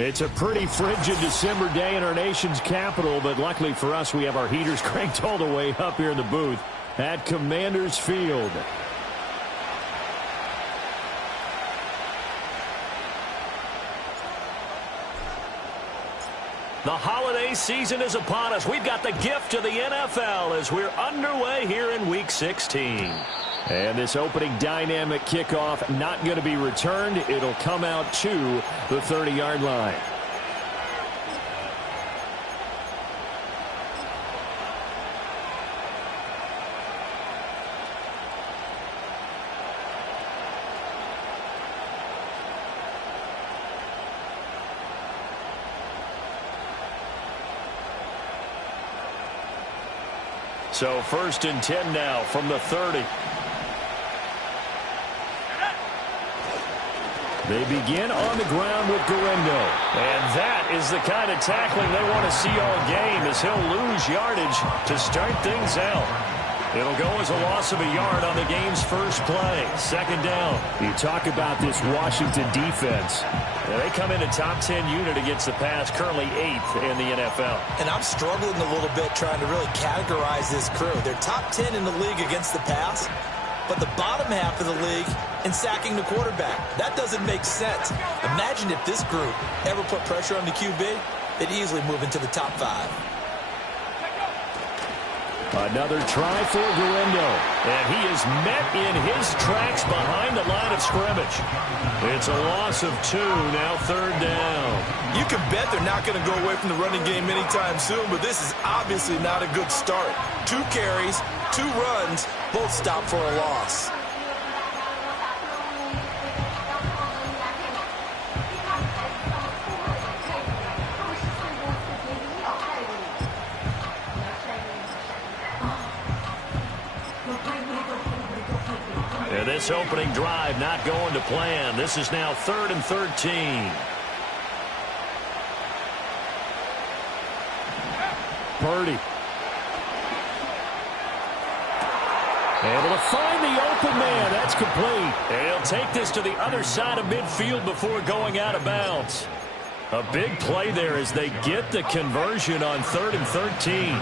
It's a pretty frigid December day in our nation's capital, but luckily for us, we have our heaters cranked all the way up here in the booth at Commanders Field. The holiday season is upon us. We've got the gift of the NFL as we're underway here in Week 16. And this opening dynamic kickoff not going to be returned. It'll come out to the 30-yard line. So 1st and 10 now from the 30. They begin on the ground with Guerendo. And that is the kind of tackling they want to see all game as he'll lose yardage to start things out. It'll go as a loss of a yard on the game's first play. 2nd down. You talk about this Washington defense. They come in a top 10 unit against the pass, currently 8th in the NFL. And I'm struggling a little bit trying to really categorize this crew. They're top 10 in the league against the pass, but the bottom half of the league in sacking the quarterback. That doesn't make sense. Imagine if this group ever put pressure on the QB, they'd easily move into the top 5. Another try for Guerendo. And he is met in his tracks behind the line of scrimmage. It's a loss of 2, now 3rd down. You can bet they're not going to go away from the running game anytime soon, but this is obviously not a good start. 2 carries, 2 runs, both stop for a loss. And this opening drive not going to plan. This is now 3rd and 13. Purdy. Able to find the open man. That's complete. And he'll take this to the other side of midfield before going out of bounds. A big play there as they get the conversion on 3rd and 13.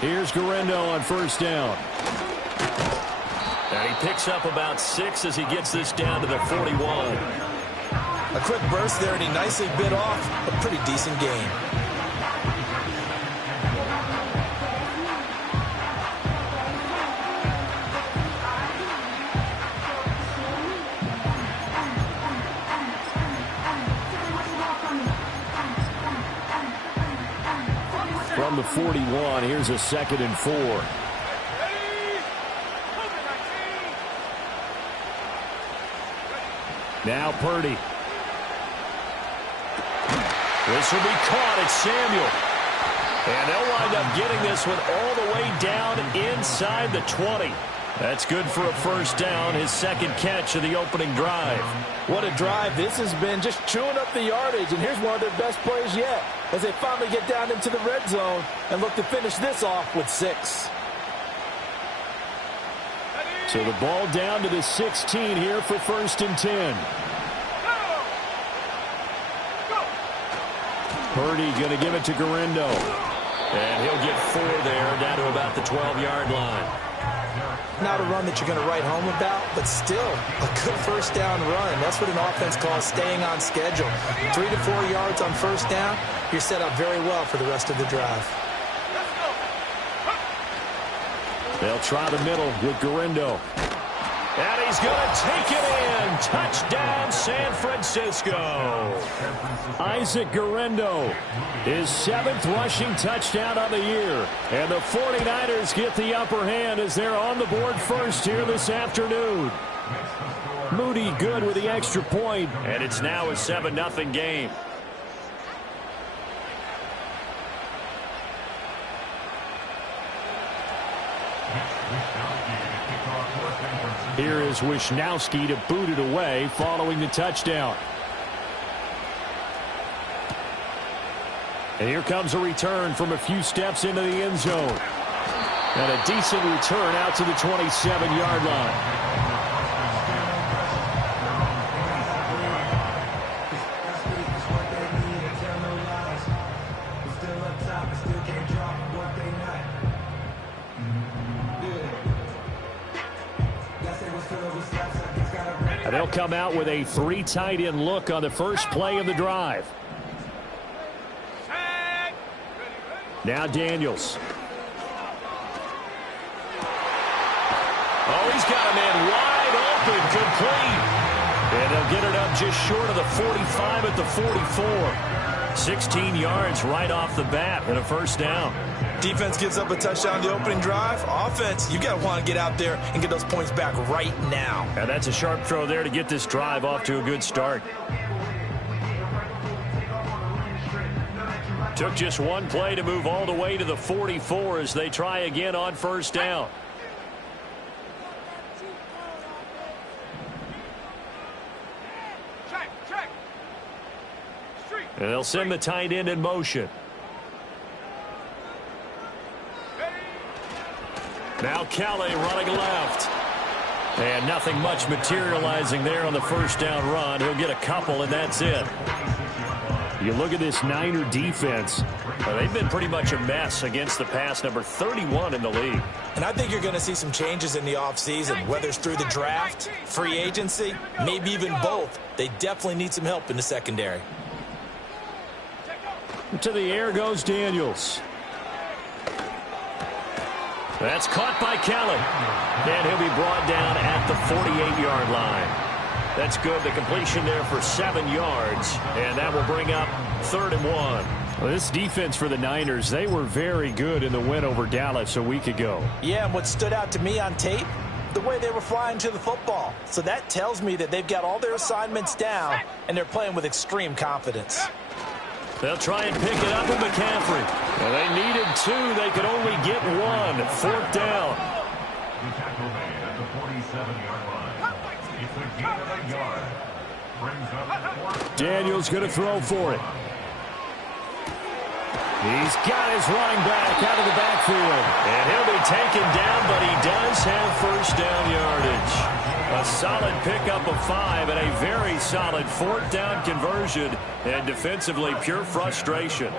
Here's Guerendo on 1st down. And he picks up about 6 as he gets this down to the 41. A quick burst there, and he nicely bit off a pretty decent game. From the 41, here's a 2nd and 4. Now Purdy. This will be caught. It's Samuel. And they'll wind up getting this one all the way down inside the 20. That's good for a 1st down, his 2nd catch of the opening drive. What a drive this has been, just chewing up the yardage. And here's one of their best plays yet as they finally get down into the red zone and look to finish this off with 6. So the ball down to the 16 here for 1st and 10. Purdy going to give it to Guerendo. And he'll get 4 there, down to about the 12-yard line. Not a run that you're going to write home about, but still a good 1st down run. That's what an offense calls staying on schedule. 3 to 4 yards on 1st down, you're set up very well for the rest of the drive. They'll try the middle with Guerendo. And he's going to take it in. Touchdown, San Francisco. Isaac Guerendo, his 7th rushing touchdown on the year. And the 49ers get the upper hand as they're on the board first here this afternoon. Moody good with the extra point. And it's now a 7-0 game. Here is Wisnowski to boot it away following the touchdown. And here comes a return from a few steps into the end zone. And a decent return out to the 27-yard line. And they'll come out with a 3 tight end look on the first play of the drive. Now Daniels. Oh, he's got a man wide open, complete. And they'll get it up just short of the 45 at the 44. 16 yards right off the bat and a first down. Defense gives up a touchdown the opening drive. Offense, you got to want to get out there and get those points back right now. And that's a sharp throw there to get this drive off to a good start. Took just one play to move all the way to the 44 as they try again on first down. And they'll send the tight end in motion. Now Kelly running left. And nothing much materializing there on the first down run. He'll get a couple, and that's it. You look at this Niner defense. They've been pretty much a mess against the pass, number 31 in the league. And I think you're going to see some changes in the offseason, whether it's through the draft, free agency, maybe even both. They definitely need some help in the secondary. To the air goes Daniels. That's caught by Kelly. And he'll be brought down at the 48-yard line. That's good. The completion there for 7 yards. And that will bring up 3rd and 1. Well, this defense for the Niners, they were very good in the win over Dallas a week ago. Yeah, and what stood out to me on tape, the way they were flying to the football. So that tells me that they've got all their assignments down, and they're playing with extreme confidence. They'll try and pick it up with McCaffrey. Well, they needed 2. They could only get 1. 4th down. Daniels going to throw for it. He's got his running back out of the backfield. And he'll be taken down, but he does have first down yardage. A solid pickup of 5 and a very solid 4th down conversion. And defensively, pure frustration.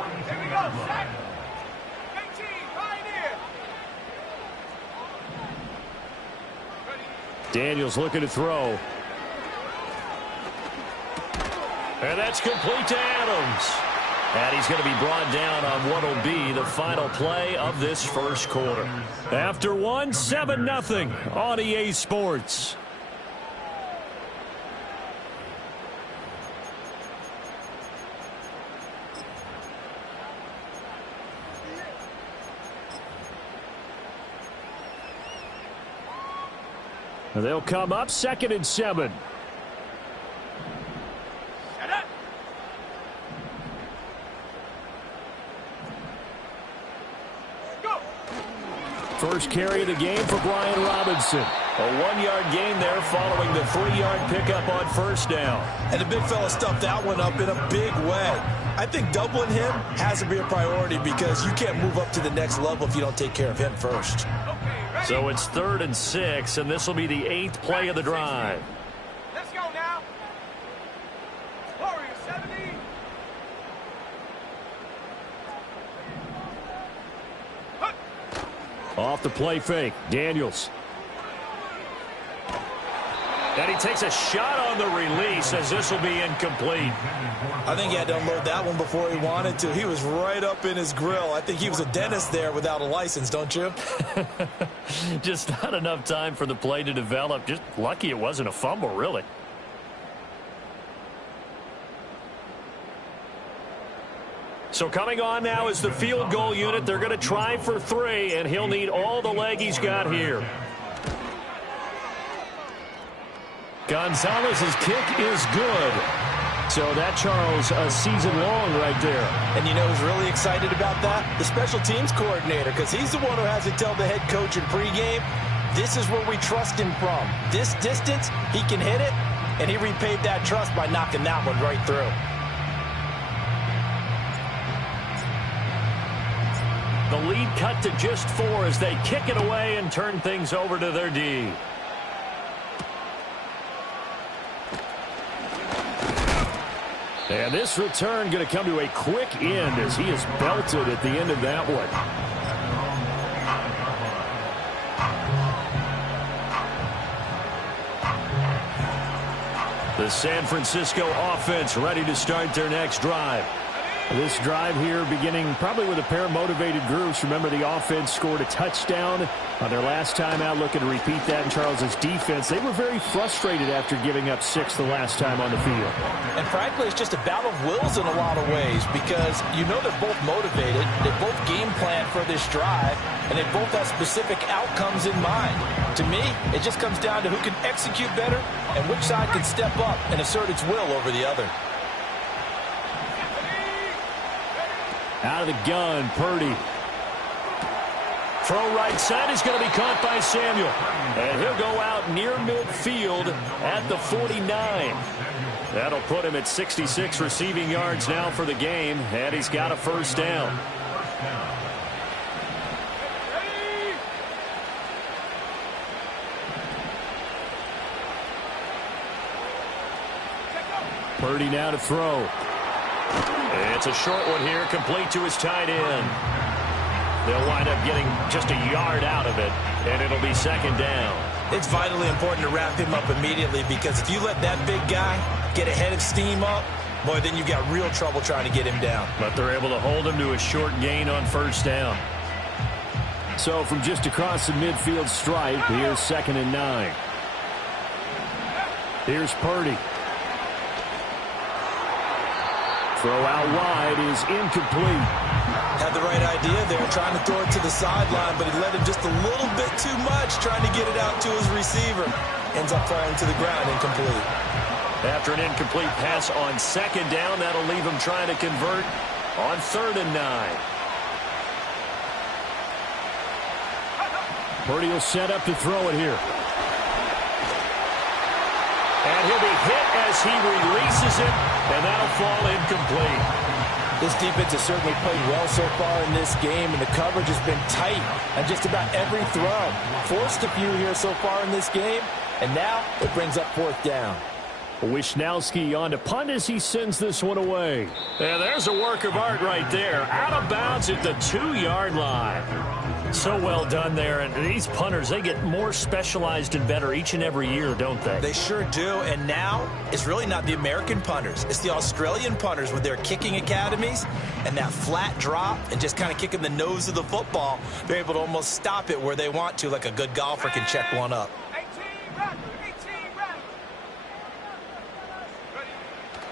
Daniels looking to throw. And that's complete to Adams. And he's going to be brought down on what will be the final play of this first quarter. After 1, 7-0 on EA Sports. They'll come up 2nd and 7. First carry of the game for Brian Robinson. A 1-yard gain there following the 3-yard pickup on first down. And the big fella stuffed that one up in a big way. I think doubling him has to be a priority because you can't move up to the next level if you don't take care of him first. So it's 3rd and 6, and this will be the 8th play of the drive. Let's go now. Warrior 70. Off the play fake, Daniels. And he takes a shot on the release as this will be incomplete. I think he had to unload that one before he wanted to. He was right up in his grill. I think he was a dentist there without a license, don't you? Just not enough time for the play to develop. Just lucky it wasn't a fumble, really. So coming on now is the field goal unit. They're going to try for 3, and he'll need all the leg he's got here. Gonzalez's kick is good. So that, Charles, a season long right there. And you know who's really excited about that? The special teams coordinator, because he's the one who has to tell the head coach in pregame, this is where we trust him from. This distance, he can hit it, and he repaid that trust by knocking that one right through. lead cut to just 4 as they kick it away and turn things over to their D. And this return going to come to a quick end as he is belted at the end of that one. The San Francisco offense ready to start their next drive. This drive here beginning probably with a pair of motivated groups. Remember, the offense scored a touchdown on their last time out, looking to repeat that in Charles's defense. They were very frustrated after giving up 6 the last time on the field. And frankly, it's just a battle of wills in a lot of ways because you know they're both motivated, they both game plan for this drive, and they both have specific outcomes in mind. To me, it just comes down to who can execute better and which side can step up and assert its will over the other. Out of the gun, Purdy. Throw right side is going to be caught by Samuel. And he'll go out near midfield at the 49. That'll put him at 66 receiving yards now for the game, and he's got a first down. Purdy now to throw. It's a short one here, complete to his tight end. They'll wind up getting just a yard out of it, and it'll be second down. It's vitally important to wrap him up immediately because if you let that big guy get a head of steam up, boy, then you've got real trouble trying to get him down. But they're able to hold him to a short gain on first down. So from just across the midfield stripe, here's 2nd and 9. Here's Purdy. Throw out wide is incomplete. Had the right idea there, trying to throw it to the sideline, but he let him just a little bit too much, trying to get it out to his receiver. Ends up falling to the ground, incomplete. After an incomplete pass on 2nd down, that'll leave him trying to convert on 3rd and 9. Purdy will set up to throw it here. And he'll be hit as he releases it, and that'll fall incomplete. This defense has certainly played well so far in this game, and the coverage has been tight on just about every throw. Forced a few here so far in this game, and now it brings up 4th down. Wisnowski on to punt as he sends this one away. And there's a work of art right there. Out of bounds at the 2-yard line. So well done there. And these punters, they get more specialized and better each and every year, don't they? They sure do. And now it's really not the American punters. It's the Australian punters with their kicking academies and that flat drop and just kind of kicking the nose of the football. They're able to almost stop it where they want to, like a good golfer can check one up.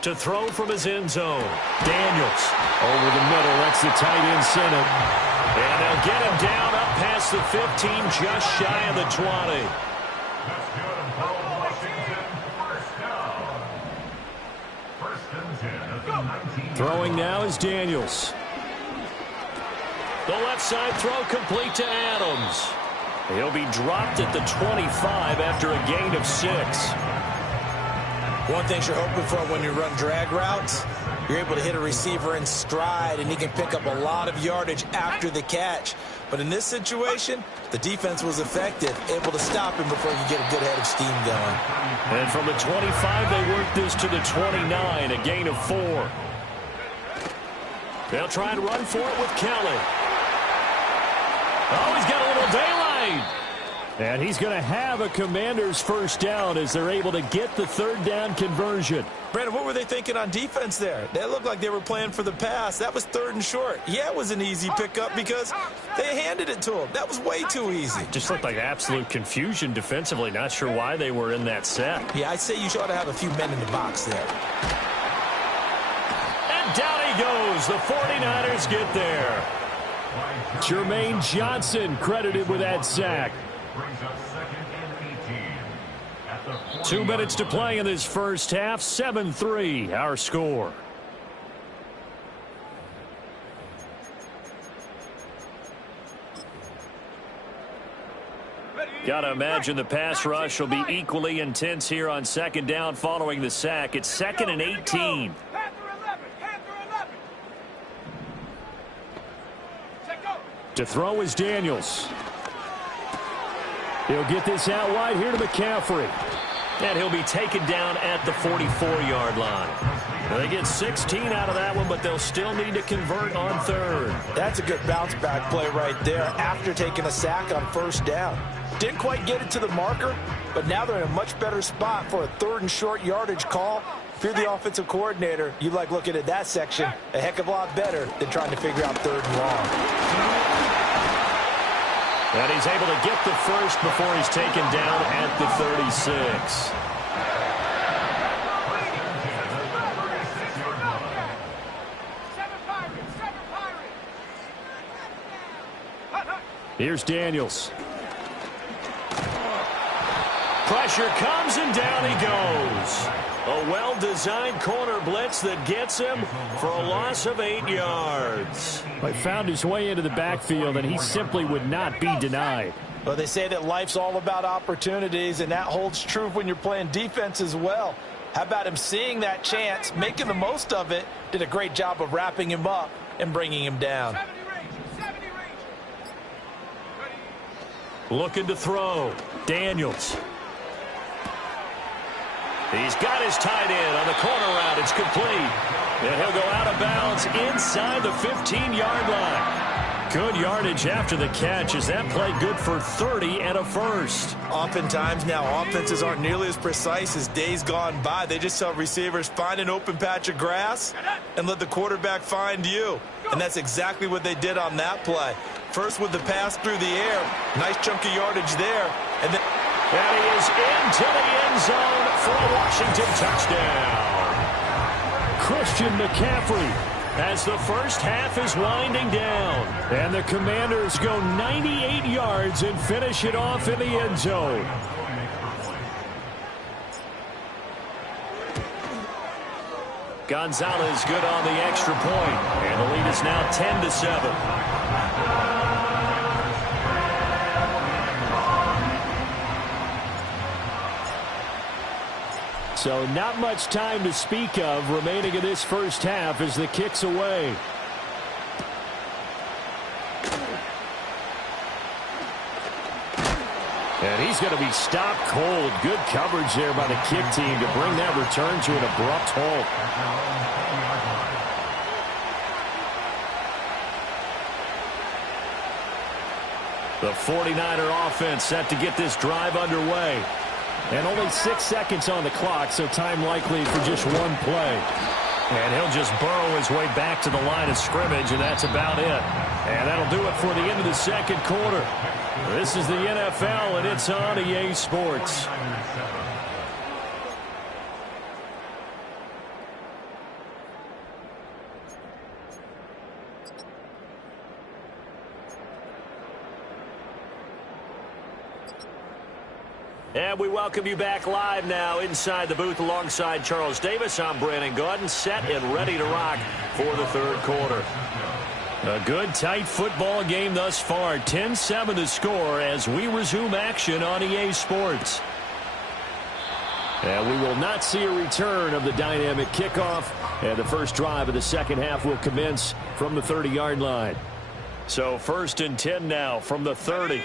To throw from his end zone. Daniels over the middle. That's the tight end center. And they'll get him down up past the 15, just shy of the 20. Throwing now is Daniels. The left side throw complete to Adams. He'll be dropped at the 25 after a gain of 6. One thing you're hoping for when you run drag routes, you're able to hit a receiver in stride, and he can pick up a lot of yardage after the catch. But in this situation, the defense was effective, able to stop him before you get a good head of steam going. And from the 25, they work this to the 29, a gain of 4. They'll try and run for it with Kelly. Oh, he's got a little daylight. And he's going to have a Commander's first down as they're able to get the 3rd down conversion. Brandon, what were they thinking on defense there? They looked like they were playing for the pass. That was 3rd and short. Yeah, it was an easy pickup because they handed it to him. That was way too easy. Just looked like absolute confusion defensively. Not sure why they were in that set. Yeah, I'd say you ought to have a few men in the box there. And down he goes. The 49ers get there. Jermaine Johnson credited with that sack. 2 minutes to play in this first half. 7-3 our score. Got to imagine the pass rush will be equally intense here on 2nd down following the sack. It's 2nd and 18. To throw is Daniels. He'll get this out wide here to McCaffrey. And he'll be taken down at the 44-yard line. They get 16 out of that one, but they'll still need to convert on third. That's a good bounce-back play right there after taking a sack on first down. Didn't quite get it to the marker, but now they're in a much better spot for a third and short yardage call. If you're the offensive coordinator, you like looking at that section a heck of a lot better than trying to figure out third and long. And he's able to get the first before he's taken down at the 36. Here's Daniels. Pressure comes and down he goes. A well-designed corner blitz that gets him for a loss of 8 yards. He found his way into the backfield, and he simply would not be denied. Well, they say that life's all about opportunities, and that holds true when you're playing defense as well. How about him seeing that chance, making the most of it, did a great job of wrapping him up and bringing him down. Looking to throw. Daniels. He's got his tight end on the corner route. It's complete. And he'll go out of bounds inside the 15-yard line. Good yardage after the catch. Is that play good for 30 and a first? Oftentimes now offenses aren't nearly as precise as days gone by. They just tell receivers, find an open patch of grass and let the quarterback find you. And that's exactly what they did on that play. First with the pass through the air. Nice chunky yardage there. And then he is into the end zone for a Washington touchdown. Christian McCaffrey as the first half is winding down. And the Commanders go 98 yards and finish it off in the end zone. Gonzalez good on the extra point. And the lead is now 10-7. So not much time to speak of remaining in this first half as the kick's away. And he's going to be stopped cold. Good coverage there by the kick team to bring that return to an abrupt halt. The 49er offense set to get this drive underway. And only 6 seconds on the clock, so time likely for just one play. And he'll just burrow his way back to the line of scrimmage, and that's about it. And that'll do it for the end of the second quarter. This is the NFL, and it's on EA Sports. And we welcome you back live now inside the booth alongside Charles Davis. I'm Brandon Gaudin, set and ready to rock for the third quarter. A good, tight football game thus far. 10-7 to score as we resume action on EA Sports. And we will not see a return of the dynamic kickoff. And the first drive of the second half will commence from the 30-yard line. So 1st and 10 now from the 30.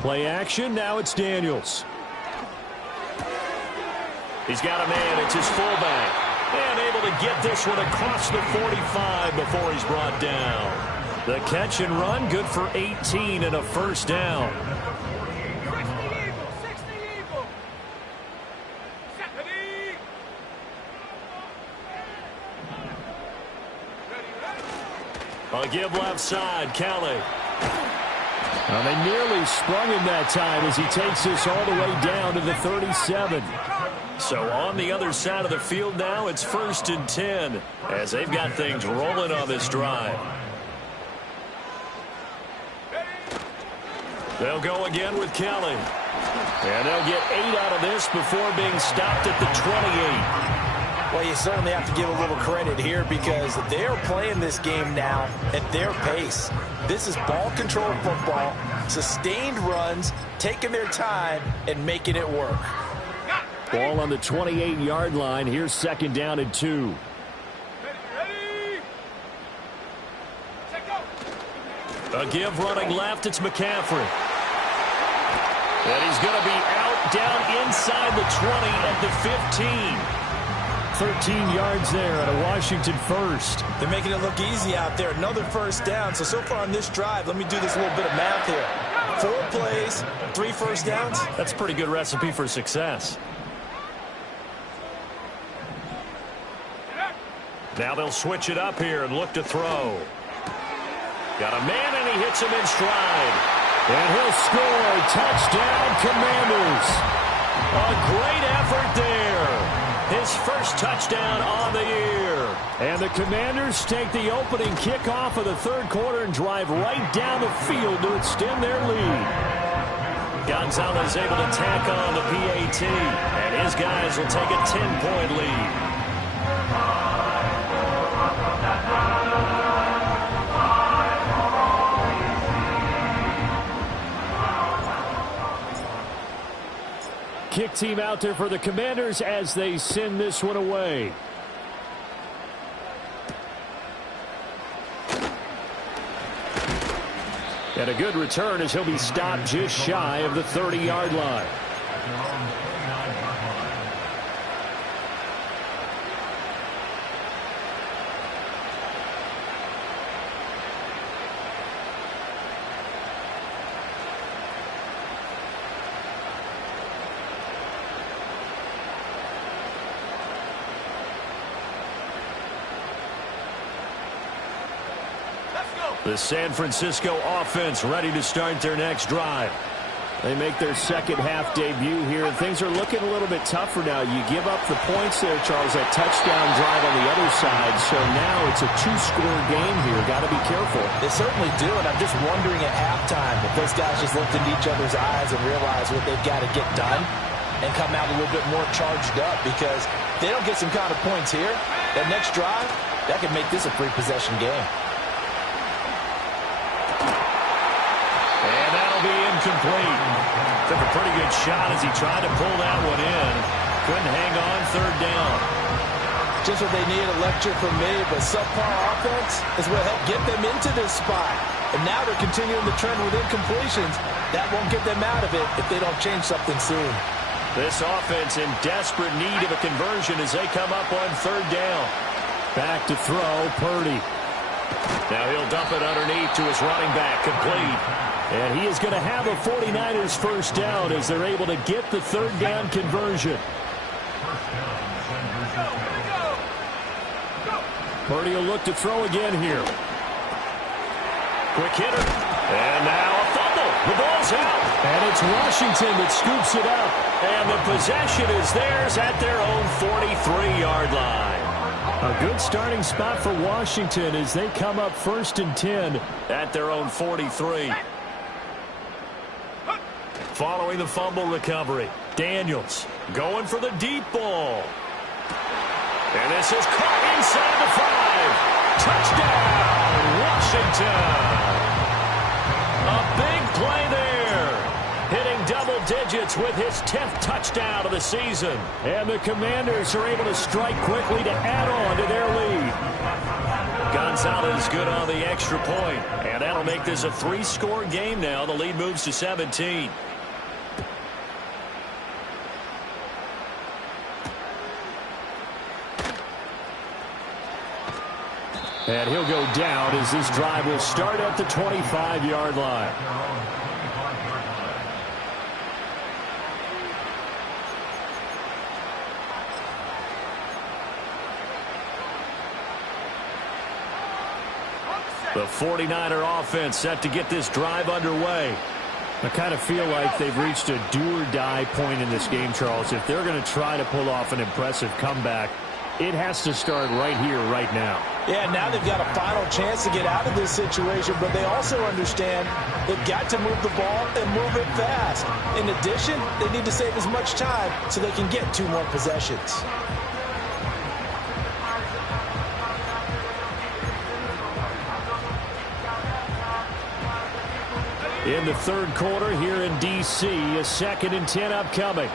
Play action, now it's Daniels. He's got a man, it's his fullback. And able to get this one across the 45 before he's brought down. The catch and run, good for 18 and a first down. A give left side, Kelly. Well, they nearly sprung him that time as he takes this all the way down to the 37. So on the other side of the field now, it's 1st and 10 as they've got things rolling on this drive. They'll go again with Kelly. And they'll get 8 out of this before being stopped at the 28. Well, you certainly have to give a little credit here because they're playing this game now at their pace. This is ball control football, sustained runs, taking their time, and making it work. Ball on the 28-yard line. Here's 2nd down and 2. Ready? Set, go. A give running left. It's McCaffrey. And he's going to be out down inside the 20 at the 15. 13 yards there at a Washington first. They're making it look easy out there. Another first down. So far on this drive, let me do this little bit of math here. 4 plays, 3 first downs. That's a pretty good recipe for success. Now they'll switch it up here and look to throw. Got a man, and he hits him in stride. And he'll score. Touchdown, Commanders. A great effort there. His first touchdown on the year. And the Commanders take the opening kickoff of the 3rd quarter and drive right down the field to extend their lead. Gonzalez able to tack on the PAT. And his guys will take a 10-point lead. Kick team out there for the Commanders as they send this one away. And a good return as he'll be stopped just shy of the 30-yard line. The San Francisco offense ready to start their next drive. They make their second half debut here, and things are looking a little bit tougher now. You give up the points there, Charles, that touchdown drive on the other side. So now it's a 2-score game here. Got to be careful. They certainly do, and I'm just wondering at halftime if those guys just looked into each other's eyes and realized what they've got to get done and come out a little bit more charged up, because if they don't get some kind of points here, that next drive, that could make this a 3-possession game. And that'll be incomplete. Took a pretty good shot as he tried to pull that one in. Couldn't hang on 3rd down. Just what they need, a lecture from me, but subpar offense is what helped get them into this spot. And now they're continuing the trend with incompletions. That won't get them out of it if they don't change something soon. This offense in desperate need of a conversion as they come up on 3rd down. Back to throw, Purdy. Now he'll dump it underneath to his running back, complete. And he is going to have a 49ers first down as they're able to get the 3rd down conversion. Purdy will look to throw again here. Quick hitter. And now a fumble. The ball's out. And it's Washington that scoops it up. And the possession is theirs at their own 43-yard line. A good starting spot for Washington as they come up 1st and 10 at their own 43. Following the fumble recovery, Daniels going for the deep ball. And this is caught inside the 5. Touchdown, Washington. A big play there. Hitting double digits with his 10th touchdown of the season. And the Commanders are able to strike quickly to add on to their lead. Gonzalez good on the extra point. And that'll make this a 3-score game now. The lead moves to 17. And he'll go down as this drive will start at the 25-yard line. The 49er offense set to get this drive underway. I kind of feel like they've reached a do-or-die point in this game, Charles. If they're going to try to pull off an impressive comeback, it has to start right here, right now. Yeah, now they've got a final chance to get out of this situation, but they also understand they've got to move the ball and move it fast. In addition, they need to save as much time so they can get 2 more possessions. In the 3rd quarter here in D.C., a 2nd and 10 upcoming.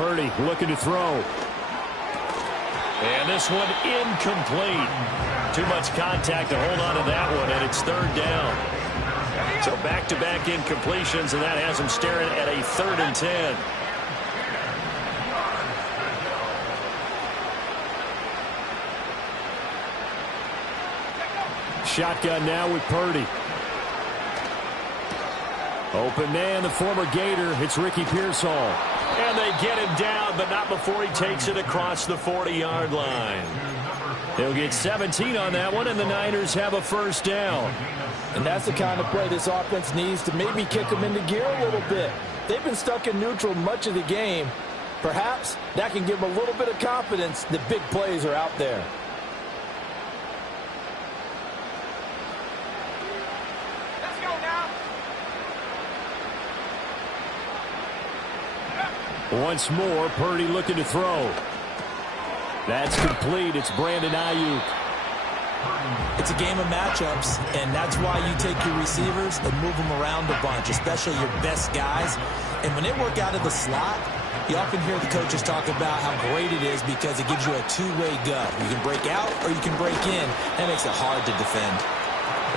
Purdy looking to throw. And this one incomplete. Too much contact to hold on to that one, and it's third down. So back-to-back incompletions, and that has him staring at a 3rd and 10. Shotgun now with Purdy. Open man, the former Gator. It's Ricky Pearsall. And they get him down, but not before he takes it across the 40-yard line. They'll get 17 on that one, and the Niners have a first down. And that's the kind of play this offense needs to maybe kick them into gear a little bit. They've been stuck in neutral much of the game. Perhaps that can give them a little bit of confidence that big plays are out there. Once more, Purdy looking to throw. That's complete. It's Brandon Ayuk. It's a game of matchups, and that's why you take your receivers and move them around a bunch, especially your best guys. And when they work out of the slot, you often hear the coaches talk about how great it is because it gives you a two-way go. You can break out or you can break in. That makes it hard to defend.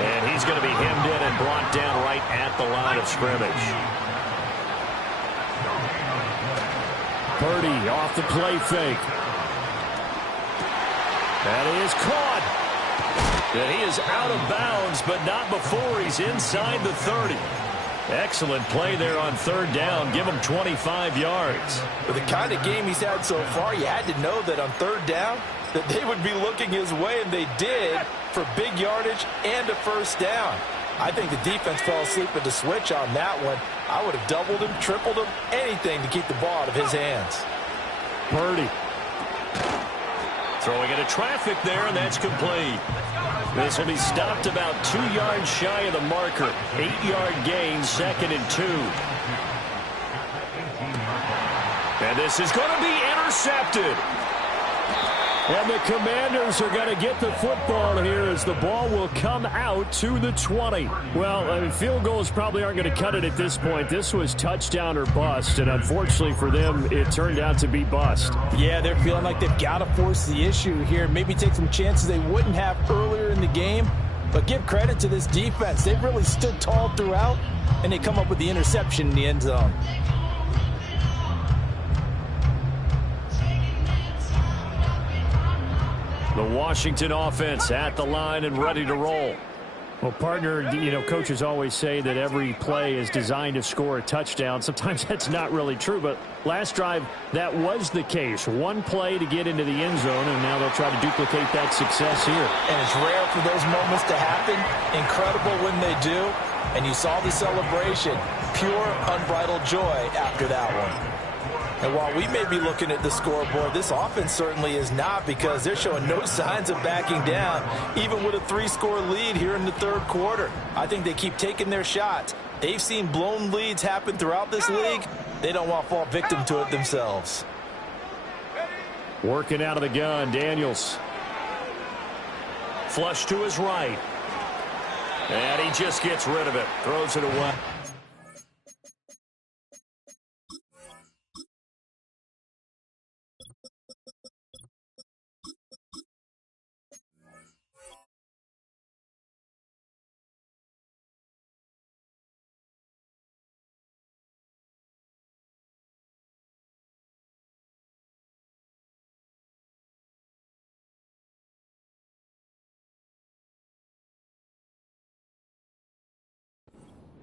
And he's going to be hemmed in and brought down right at the line of scrimmage. Purdy off the play fake. That is caught. And he is out of bounds, but not before he's inside the 30. Excellent play there on 3rd down. Give him 25 yards. With the kind of game he's had so far, you had to know that on 3rd down that they would be looking his way, and they did for big yardage and a first down. I think the defense fell asleep at the switch on that one. I would have doubled him, tripled him, anything to keep the ball out of his hands. Purdy. Throwing into traffic there, and that's complete. This will be stopped about 2 yards shy of the marker. 8-yard gain, 2nd and 2. And this is going to be intercepted. And the Commanders are going to get the football here as the ball will come out to the 20. Well, I mean, field goals probably aren't going to cut it at this point. This was touchdown or bust, and unfortunately for them, it turned out to be bust. Yeah, they're feeling like they've got to force the issue here. Maybe take some chances they wouldn't have earlier in the game. But give credit to this defense. They've really stood tall throughout, and they come up with the interception in the end zone. The Washington offense at the line and ready to roll. Well, partner, you know, coaches always say that every play is designed to score a touchdown. Sometimes that's not really true, but last drive, that was the case. One play to get into the end zone, and now they'll try to duplicate that success here. And it's rare for those moments to happen. Incredible when they do. And you saw the celebration. Pure, unbridled joy after that one. And while we may be looking at the scoreboard, this offense certainly is not, because they're showing no signs of backing down, even with a 3-score lead here in the 3rd quarter. I think they keep taking their shots. They've seen blown leads happen throughout this league. They don't want to fall victim to it themselves. Working out of the gun, Daniels. Flush to his right. And he just gets rid of it. Throws it away.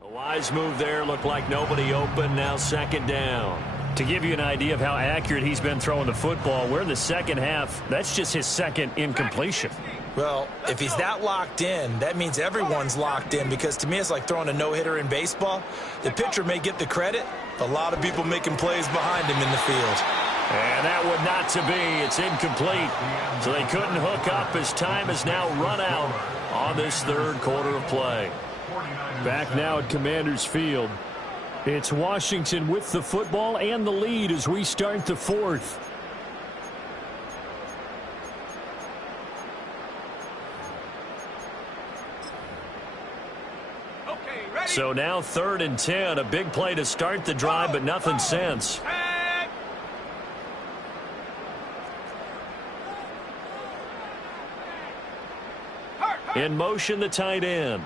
A wise move there. Looked like nobody open. Now 2nd down. To give you an idea of how accurate he's been throwing the football, we're in the 2nd half. That's just his 2nd incompletion. Well, if he's that locked in, that means everyone's locked in, because to me it's like throwing a no-hitter in baseball. The pitcher may get the credit. A lot of people making plays behind him in the field. And that would not to be. It's incomplete. So they couldn't hook up as time has now run out on this 3rd quarter of play. Back now at Commanders Field. It's Washington with the football and the lead as we start the 4th. So now 3rd and 10. A big play to start the drive, but nothing since. In motion, the tight end.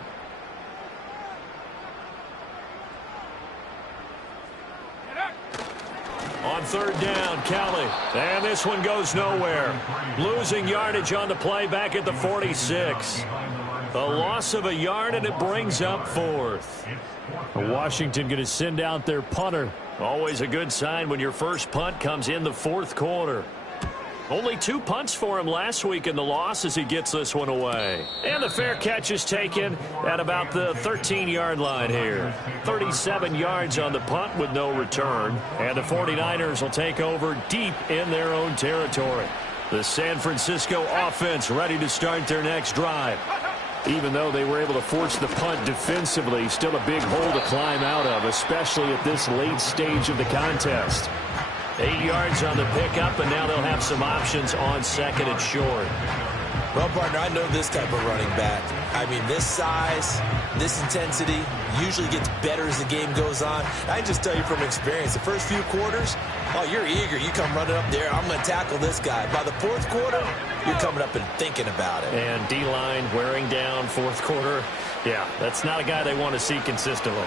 On third down, Kelly. And this one goes nowhere. Losing yardage on the play back at the 46. A loss of a yard, and it brings up fourth. Washington going to send out their punter. Always a good sign when your first punt comes in the fourth quarter. Only 2 punts for him last week in the loss as he gets this one away. And the fair catch is taken at about the 13-yard line here. 37 yards on the punt with no return. And the 49ers will take over deep in their own territory. The San Francisco offense ready to start their next drive. Even though they were able to force the punt defensively, still a big hole to climb out of, especially at this late stage of the contest. 8 yards on the pickup, and now they'll have some options on second and short. Well, partner, I know this type of running back. I mean, this size, this intensity usually gets better as the game goes on. I can just tell you from experience, the first few quarters, oh, you're eager. You come running up there, I'm going to tackle this guy. By the fourth quarter, you're coming up and thinking about it. And D-line wearing down fourth quarter. Yeah, that's not a guy they want to see consistently.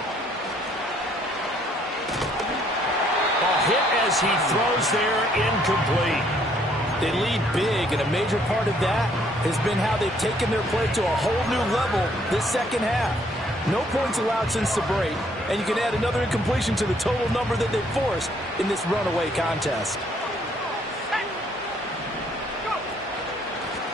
Hit as he throws there, incomplete. They lead big, and a major part of that has been how they've taken their play to a whole new level this second half. No points allowed since the break, and you can add another incompletion to the total number that they've forced in this runaway contest.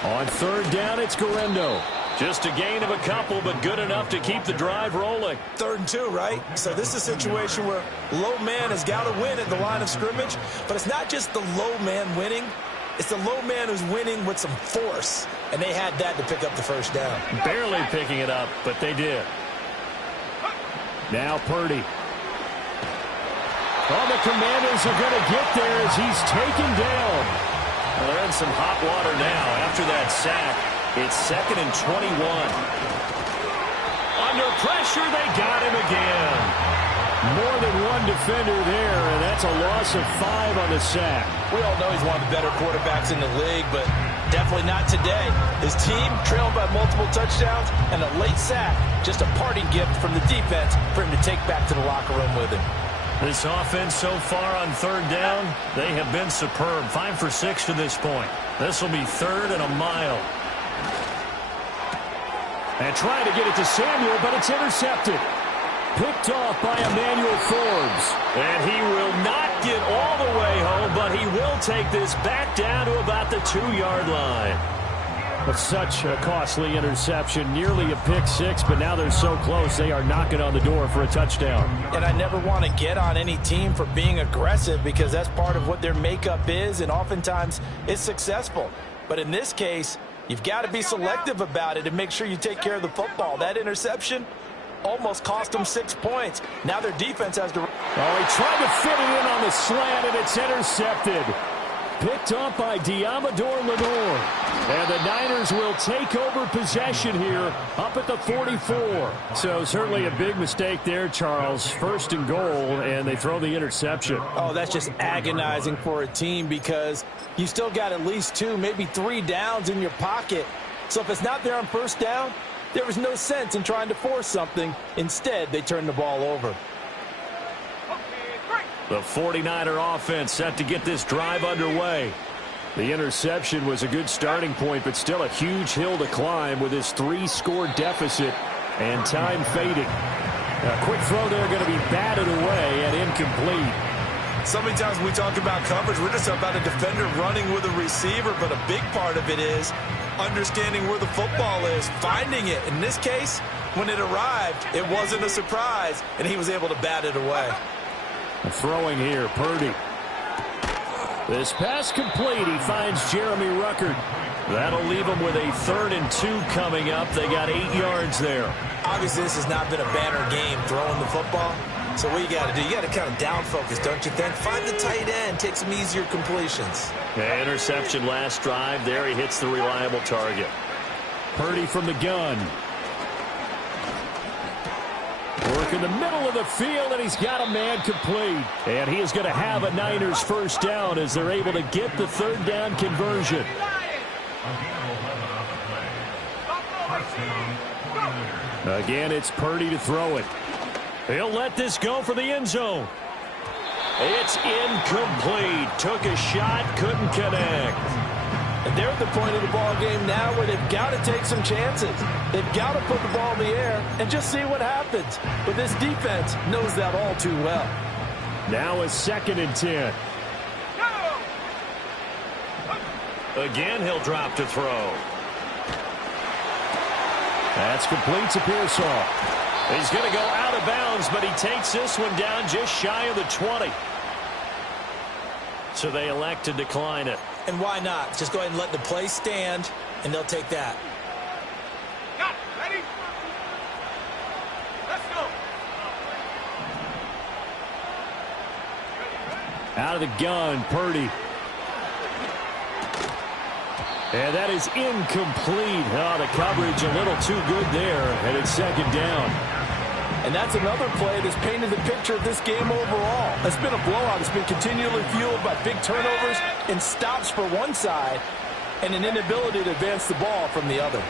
On third down, it's Guerrero. Just a gain of a couple, but good enough to keep the drive rolling. 3rd and 2, right? So this is a situation where low man has got to win at the line of scrimmage, but it's not just the low man winning. It's the low man who's winning with some force, and they had that to pick up the first down. Barely picking it up, but they did. Now Purdy. Oh, the Commanders are going to get there as he's taken down. Well, they're in some hot water now after that sack. It's 2nd and 21. Under pressure, they got him again. More than one defender there, and that's a loss of 5 on the sack. We all know he's one of the better quarterbacks in the league, but definitely not today. His team trailed by multiple touchdowns, and a late sack, just a parting gift from the defense for him to take back to the locker room with him. This offense so far on third down, they have been superb. 5 for 6 to this point. This will be 3rd and a mile. And trying to get it to Samuel, but it's intercepted. Picked off by Emmanuel Forbes. And he will not get all the way home, but he will take this back down to about the 2-yard line. But such a costly interception, nearly a pick six, but now they're so close they are knocking on the door for a touchdown. And I never want to get on any team for being aggressive because that's part of what their makeup is, and oftentimes it's successful. But in this case, you've got to be selective about it and make sure you take care of the football. That interception almost cost them 6 points. Now their defense has to... Oh, he tried to fit it in on the slant, and it's intercepted. Picked up by Diamador Lenore. And the Niners will take over possession here up at the 44. So certainly a big mistake there, Charles. 1st and goal, and they throw the interception. Oh, that's just agonizing for a team because you still got at least 2, maybe 3 downs in your pocket. So if it's not there on 1st down, there was no sense in trying to force something. Instead, they turned the ball over. The 49er offense set to get this drive underway. The interception was a good starting point, but still a huge hill to climb with this 3-score deficit and time fading. A quick throw there going to be batted away and incomplete. So many times we talk about coverage, we're just about a defender running with a receiver, but a big part of it is understanding where the football is, finding it. In this case, when it arrived, it wasn't a surprise, and he was able to bat it away. Throwing here, Purdy. This pass complete. He finds Jeremy Ruckert. That'll leave him with a 3rd and 2 coming up. They got 8 yards there. Obviously, this has not been a banner game throwing the football. So what you got to do, you got to kind of down focus, don't you think? Find the tight end, take some easier completions. Yeah, interception last drive. There he hits the reliable target. Purdy from the gun. Work in the middle of the field, and he's got a man complete. And he is going to have a Niners 1st down as they're able to get the 3rd down conversion. Again, it's Purdy to throw it. He'll let this go for the end zone. It's incomplete. Took a shot, couldn't connect. And they're at the point of the ball game now where they've got to take some chances. They've got to put the ball in the air and just see what happens. But this defense knows that all too well. Now a 2nd and 10. Again, he'll drop to throw. That's complete to Pearsall. He's going to go out of bounds, but he takes this one down just shy of the 20. So they elect to decline it. And why not? Just go ahead and let the play stand, and they'll take that. Got it. Ready? Let's go. Out of the gun, Purdy. And that is incomplete. Oh, the coverage a little too good there, and it's 2nd down. And that's another play that's painted the picture of this game overall. It's been a blowout. It's been continually fueled by big turnovers and stops for one side and an inability to advance the ball from the other.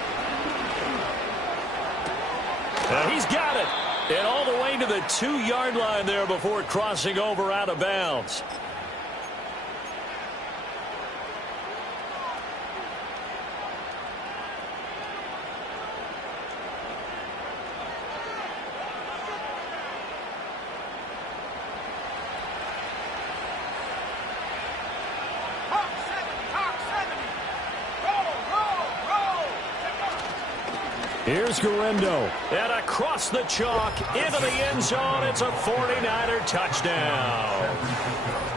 He's got it. And all the way to the 2-yard line there before crossing over out of bounds. Here's Guerrero. And across the chalk into the end zone. It's a 49er touchdown.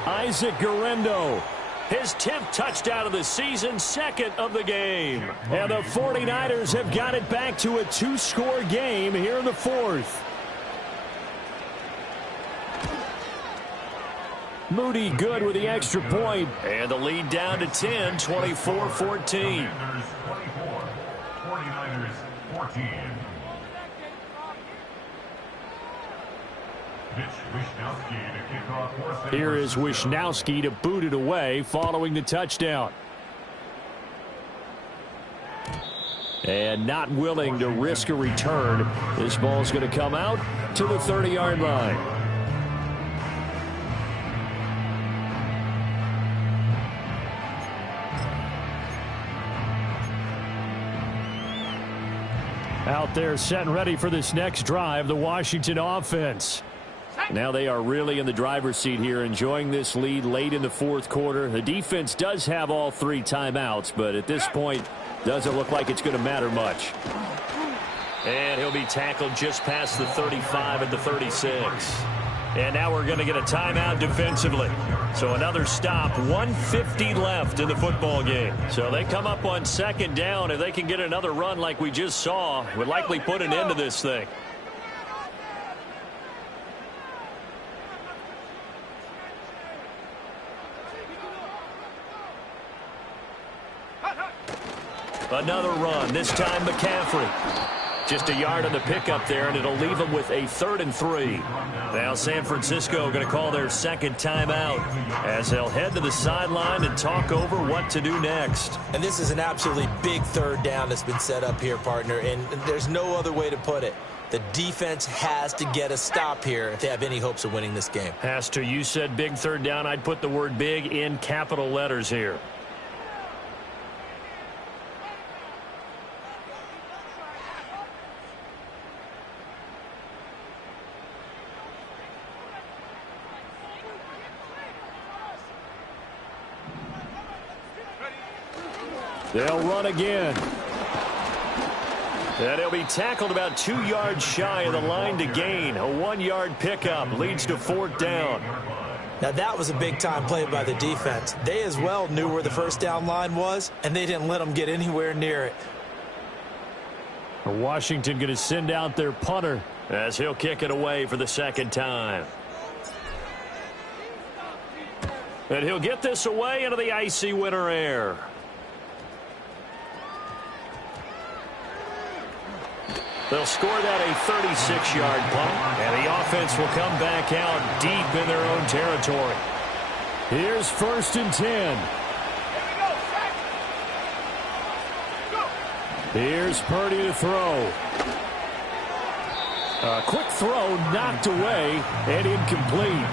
Isaac Guerrero. His 10th touchdown of the season, 2nd of the game. And the 49ers have got it back to a 2-score game here in the 4th. Moody good with the extra point. And the lead down to 10, 24-14. 49ers 14. Here is Wishnowski to boot it away following the touchdown. And not willing to risk a return. This ball's going to come out to the 30-yard line. Out there set and ready for this next drive, the Washington offense. Now they are really in the driver's seat here, enjoying this lead late in the 4th quarter. The defense does have all 3 timeouts, but at this point, doesn't look like it's going to matter much. And he'll be tackled just past the 35 at the 36. And now we're going to get a timeout defensively. So another stop, 1:50 left in the football game. So they come up on 2nd down. If they can get another run like we just saw, would likely put an end to this thing. Another run, this time McCaffrey. Just a yard on the pickup there, and it'll leave them with a 3rd and 3. Now San Francisco going to call their 2nd timeout as they'll head to the sideline and talk over what to do next. And this is an absolutely big 3rd down that's been set up here, partner, and there's no other way to put it. The defense has to get a stop here if they have any hopes of winning this game. Has to. You said big 3rd down. I'd put the word big in capital letters here. They'll run again. And he'll be tackled about 2 yards shy of the line to gain. A 1-yard pickup leads to 4th down. Now that was a big-time play by the defense. They as well knew where the 1st down line was, and they didn't let them get anywhere near it. Washington going to send out their punter as he'll kick it away for the 2nd time. And he'll get this away into the icy winter air. They'll score that a 36-yard punt, and the offense will come back out deep in their own territory. Here's 1st and 10. Here's Purdy to throw. A quick throw knocked away and incomplete.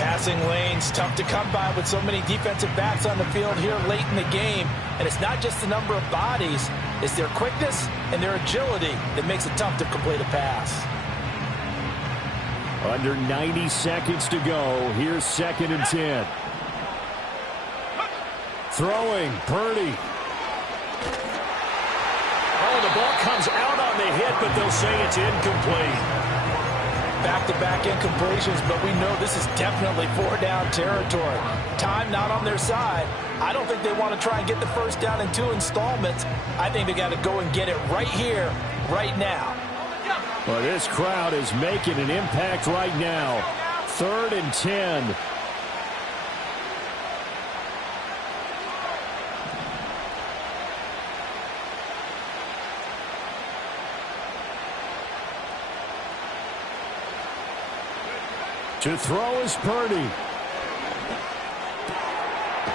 Passing lanes tough to come by with so many defensive backs on the field here late in the game. And it's not just the number of bodies. It's their quickness and their agility that makes it tough to complete a pass. Under 90 seconds to go. Here's 2nd and 10. Throwing, Purdy. Oh, the ball comes out on the hit, but they'll say it's incomplete. Back-to-back incompletions, but we know this is definitely 4-down territory. Time not on their side. I don't think they want to try and get the first down in 2 installments. I think they got to go and get it right here, right now. Well, this crowd is making an impact right now. 3rd and 10. To throw is Purdy.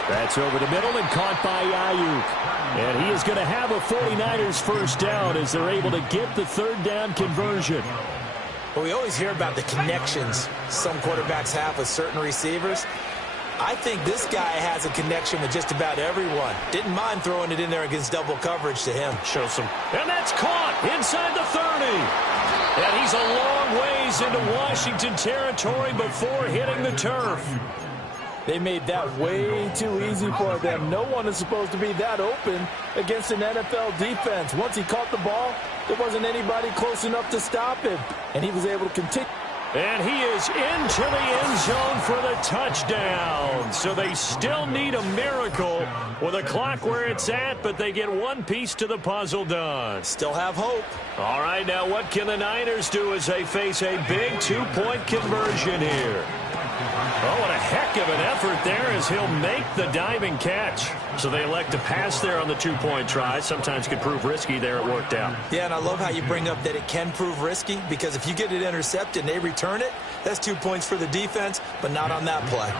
That's over the middle and caught by Ayuk. And he is going to have a 49ers first down as they're able to get the 3rd down conversion. Well, we always hear about the connections some quarterbacks have with certain receivers. I think this guy has a connection with just about everyone. Didn't mind throwing it in there against double coverage to him. Show some. And that's caught inside the 30. And he's a long ways into Washington territory before hitting the turf. They made that way too easy for them. No one is supposed to be that open against an NFL defense. Once he caught the ball, there wasn't anybody close enough to stop him. And he was able to continue. And he is into the end zone for the touchdown. So they still need a miracle with a clock where it's at, but they get one piece to the puzzle done. Still have hope. All right, now what can the Niners do as they face a big 2-point conversion here? Oh, what a heck of an effort there as he'll make the diving catch. So they elect to pass there on the 2-point try. Sometimes could prove risky there. It worked out. Yeah, and I love how you bring up that it can prove risky because if you get it intercepted and they return it, that's 2 points for the defense, but not on that play.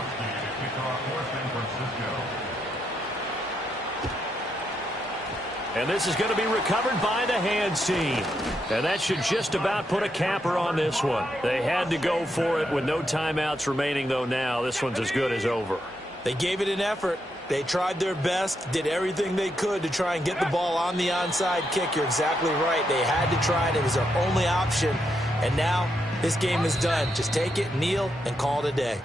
And this is going to be recovered by the hands team. And that should just about put a capper on this one. They had to go for it with no timeouts remaining, though now. This one's as good as over. They gave it an effort. They tried their best, did everything they could to try and get the ball on the onside kick. You're exactly right. They had to try it. It was their only option. And now this game is done. Just take it, kneel, and call it a day.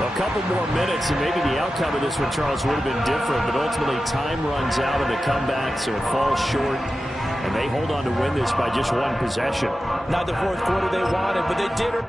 A couple more minutes, and maybe the outcome of this one, Charles, would have been different. But ultimately, time runs out in the comeback, so it falls short. And they hold on to win this by just one possession. Not the fourth quarter they wanted, but they did it.